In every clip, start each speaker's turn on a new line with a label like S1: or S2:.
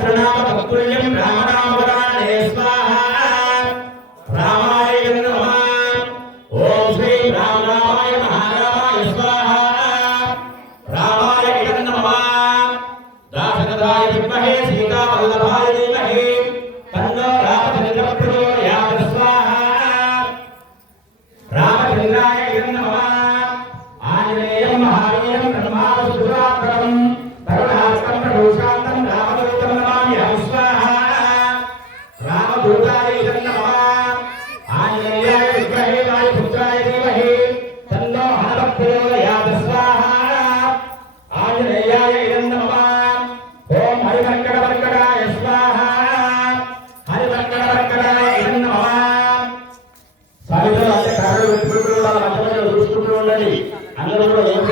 S1: సహస్రనామ తత్తుల్యం రామనామవరాణే స్వాహా. రామాయ నమః. ఓం శ్రీ రామ రామాయ మహారామాయ స్వాహా. రామాయ నమః. దాసకదాయ విద్మహే సీతావల్లభాయ ధీమహి తన్నో రామచంద్ర ప్రచోదయాత్ స్వాహా. రామచంద్రాయ నమః. ఆంజనేయం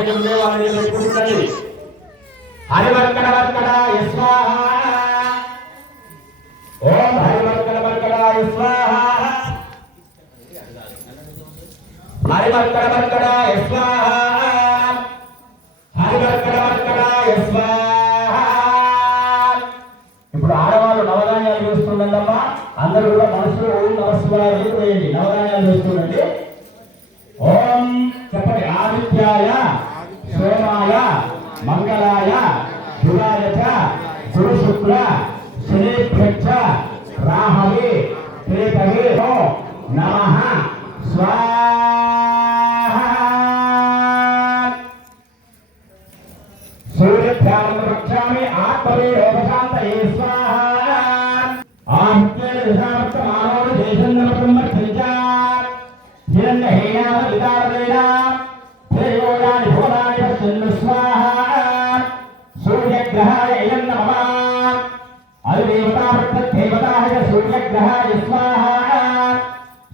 S1: అందరూ కూడా వాళ్ళని పెట్టుకుంటుండండి హరివర్కడ వర్కడ ఓం హరివర్కడ వర్కడ హరివర్కడ వర్కడ రాహవే కేతవే నమః. స్వాహా. సూర్యధ్యానం రక్షామి ఆత్మవే యోగశాంతయే స్వాహ. ఆహ్యేన విధానత్త మానవుడు దేశం నమకం వర్తించ హిరణ్యహీనాన విదారేణ ధేయోయాని భూతాని పశ్యన్ను స్వాహ. సూర్యగ్రహాయ ఇయం అది దేవతా దేవతా సూర్యగ్రహాయ స్వాహ.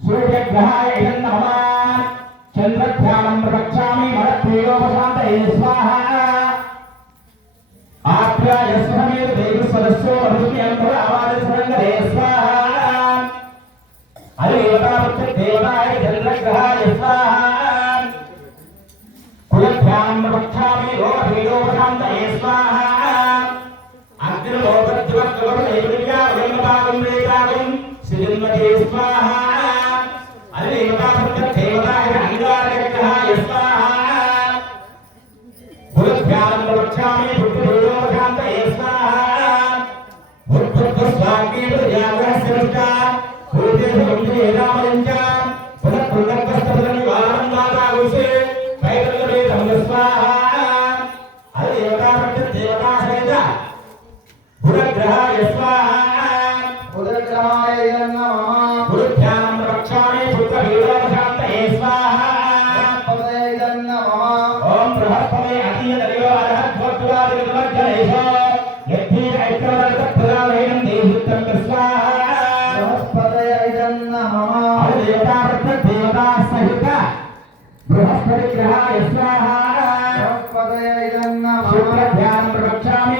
S1: సూర్యగ్రహాయ ఇదం నమః చంద్రధ్యానం రక్షామి మరత్వేయోపశాంతయే స్వాహ. ఆప్యాయ స్వరమేవ దేవి సదస్సో వరుణి భూత్వస్వాగీర్యాగస్యశ్చ భూతిర్వందేరామయంచ పునఃపునఃకస్తపదం వారం వాదాగుసే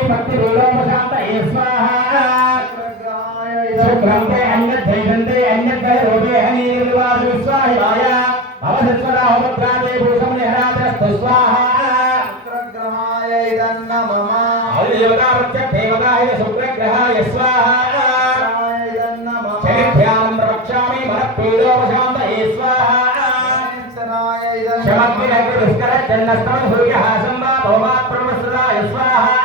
S1: भक्ति भूलोम शांत
S2: स्वाहा
S1: शुक्रांते अन्यत् धैरन्ते अन्यत् भैरोदे हनीर्वासु स्वाहाय भवसत्वदा होमत्रादे भूषं निहरात्रस्तु
S2: स्वाहा। शुक्रग्रहाय
S1: इदं नमः हरिदेवता प्रत्यक्ष
S2: देवताय
S1: शुक्रग्रहाय स्वाहा इदं नमः
S2: चरिभ्यां
S1: रक्षामि मनःपीडोम शान्त स्वाहा क्षमग्निरग्रदुष्करचन्नस्तमं सूर्यः सम्भा
S2: भवमात् परमसदाय
S1: स्वाहा।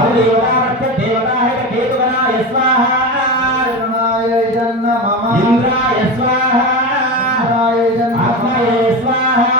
S1: అధిదేవతావృత్య దేవతాయ కేతుగణాయ స్వాహా ఇంద్రాయ స్వాహా ఆత్మయే స్వాహా యమాయ